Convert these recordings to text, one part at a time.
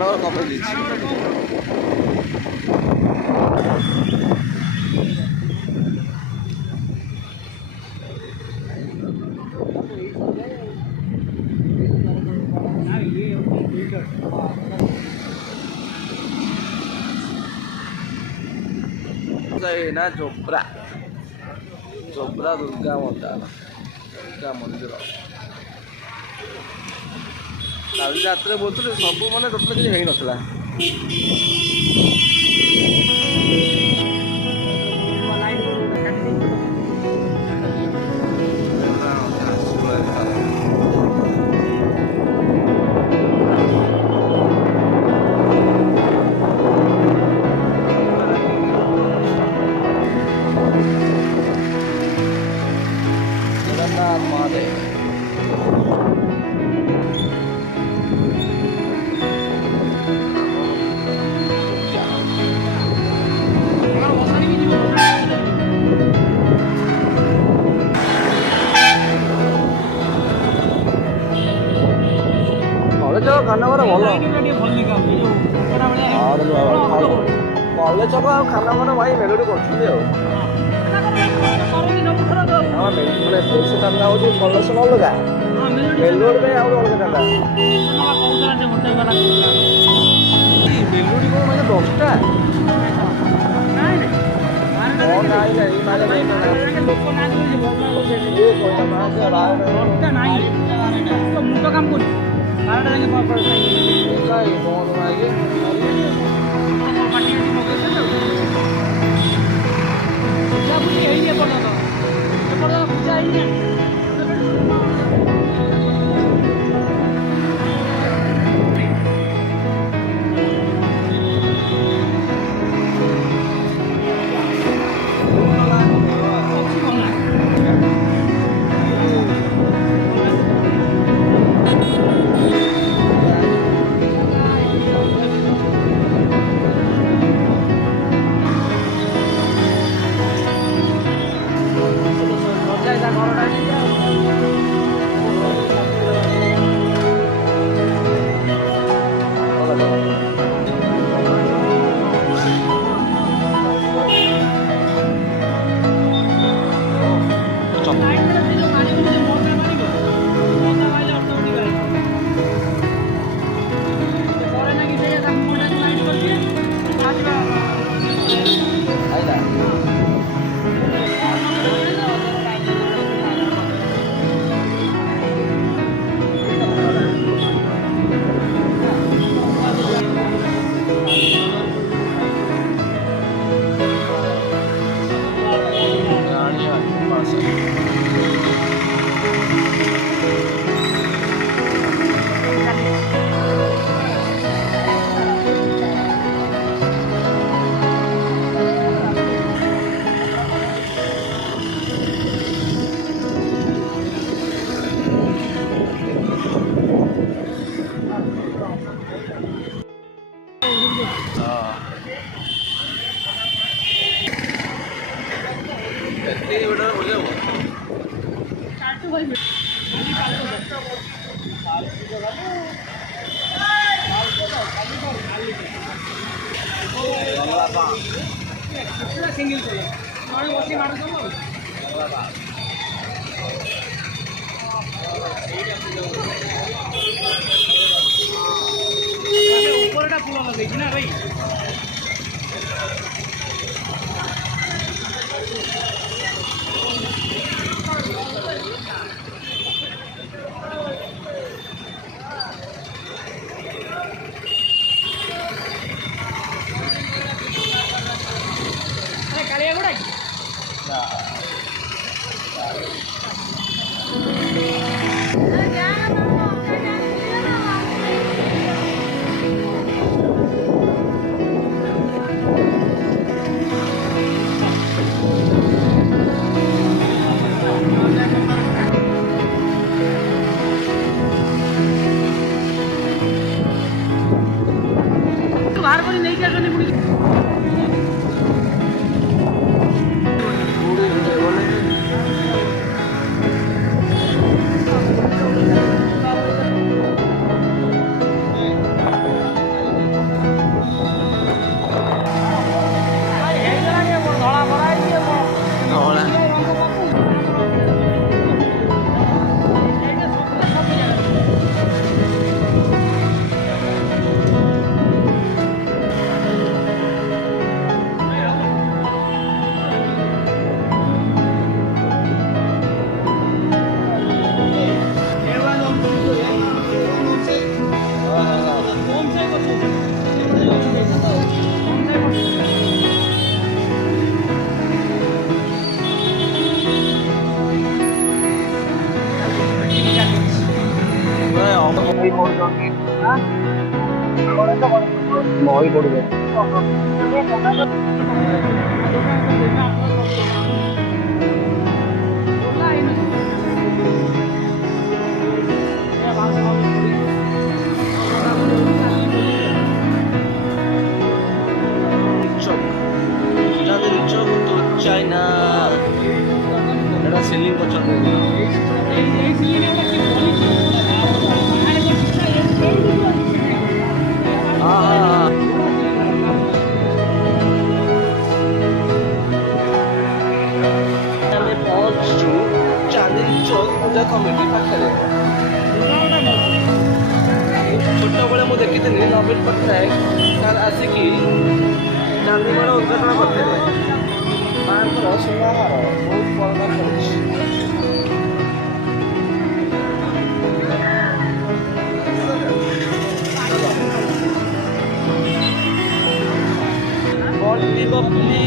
ଖାନାବର କଫି ଦେଇଛି। ନା ଜୋବ୍ରା ଜୋବ୍ରା ଦୁର୍ଗା ମନ୍ଦିର କାଲି ରାତିରେ ବୋଲୁଥିଲି ସବୁ ମାନେ ଟୋଟାଲି କିଛି ହେଇନଥିଲା। ଖାନାବର ଭଲ କଲେଜ ଛକ ଆଉ ଖାନାବର ଭାଇ ମେଲୋଡି କରୁଛନ୍ତି ଆଉ ବେଶୀ କାନ୍ଦା ହଉଛି କଲେଜ ଛକ ଅଲଗା ମେଲୋଡି ପାଇଁ ଆହୁରି ଅଲଗା କାନ୍ଦା। ମେଲୋଡି କଣ ମାନେ 10ଟା ମୁଣ୍ଡ କାମ କରୁଛି 12ଟା ଯାକେ ପୂଜାପୂଜି ହେଇନି ଏପର୍ଯ୍ୟନ୍ତ ପୂଜା ହେଇନି। ଉପରଟା ଫୁଲ ଲଗେଇଛି ନା ଭାଇ। କାଳିଆ ଗୁଡ଼ା କି ବାହାର କରି ନେଇକି ଆସନ୍ତି ପୁଣି ପଡ଼ିବେ। ଚାଇନା ଏଟା ସିଲିଂ କରୁଛନ୍ତି। ଆମେ ପହଞ୍ଚୁଛୁ ଚାନ୍ଦିନୀ ଚୌକ ପୂଜା କମିଟି ପାଖରେ। ଛୋଟବେଳେ ମୁଁ ଦେଖିଥିଲି ନବୀନ ପଟ୍ଟନାୟକ ତାର ଆସିକି ଚାନ୍ଦିନୀର ଉଦ୍ଘାଟନ କରିଥିଲେ। ମାଙ୍କର ସୁନାହାର ବହୁତ ବଡ଼ କରିଛି। ବଟି ବପଲି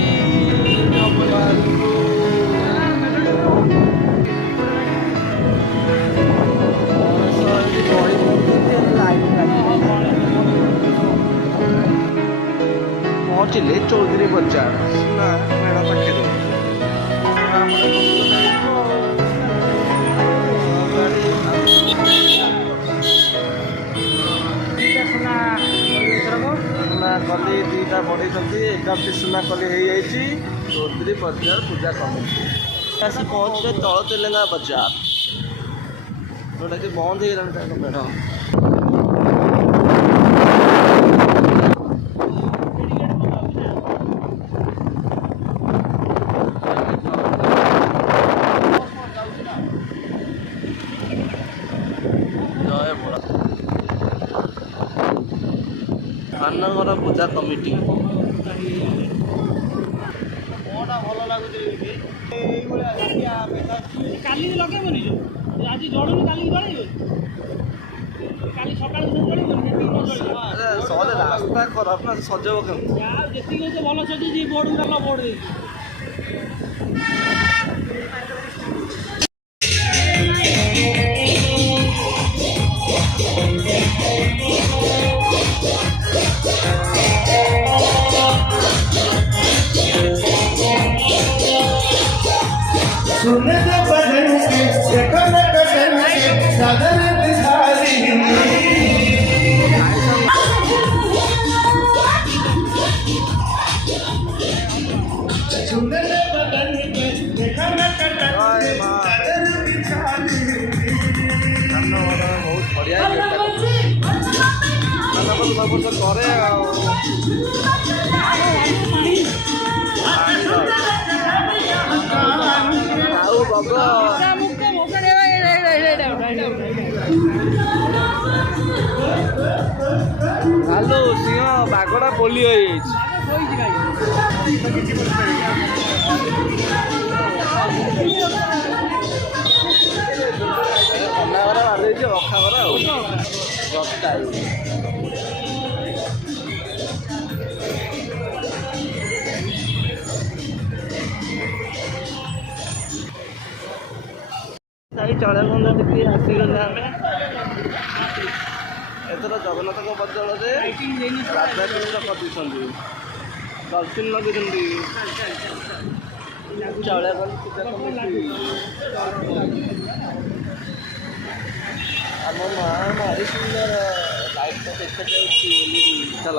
ପହଞ୍ଚିଲେ ଚୌଧୁରୀ ବଜାର ସୁନା ମେଳା ପାଖରେ। ସୁନା କଲି ଦୁଇଟା ବଢ଼େଇଛନ୍ତି, 11ଟି ସୁନା କଲି ହେଇଯାଇଛି। ଚୌଧୁରୀ ବଜାର ପୂଜା କମିଟି ଆସି ପହଞ୍ଚିଲେ ତଳ ତେଲେଙ୍ଗା ବଜାର, ଯେଉଁଟାକି ବନ୍ଦ ହେଇଗଲାଣି ତାଙ୍କ ମେଢ଼। ଧାନଗର ପୂଜା କମିଟି ଭଲ ଲାଗୁଛି। କାଲି ଲଗେଇବନି, ଆଜି ଜଳୁନି କାଲି ଜଳେଇବ, କାଲି ସକାଳୁ ଜଳିବନି। ସହଜେ ରାସ୍ତା ଖରାପ ନା, ସଜେଇବ କେମିତି? ଯେତିକି ହଉଛି ଭଲ ସଜେଇଛି, ବୋର୍ଡ ଗୁଡ଼ା ବୋର୍ଡ ଦେଇଛି। सुनने तो बदन के देखो न बदन के साधन दिखाई सुनने तो बदन के देखो न बदन के साधन दिखाई। ବହୁତ ବଢ଼ିଆ କରେ ଆଉ ବଗ ଭାଲୁ ସିଂହ ବାଘଟା ପୋଲି ହେଇଯାଇଛି। ଅନାଘର ବାଦେଇଛି ଅଖାଘର ଆଉ ଚଳେବନ୍ଧ ଟିକେ ଆସିଗଲେ ଆମେ। ଏଥର ଜଗନ୍ନାଥଙ୍କ ବଦଳରେ ରାଧାକୃଷ୍ଣ କରିଦେଇଛନ୍ତି, ଡଲଫିନ୍ ଲଗେଇଛନ୍ତି। ଚଳେବନ୍ଧ ପୂଜା କମିଟି ଆମ ମା ଭାରି ସୁନ୍ଦର ଲାଇଟ୍ଟା ଦେଖାଯାଉଛି। ଚାଲ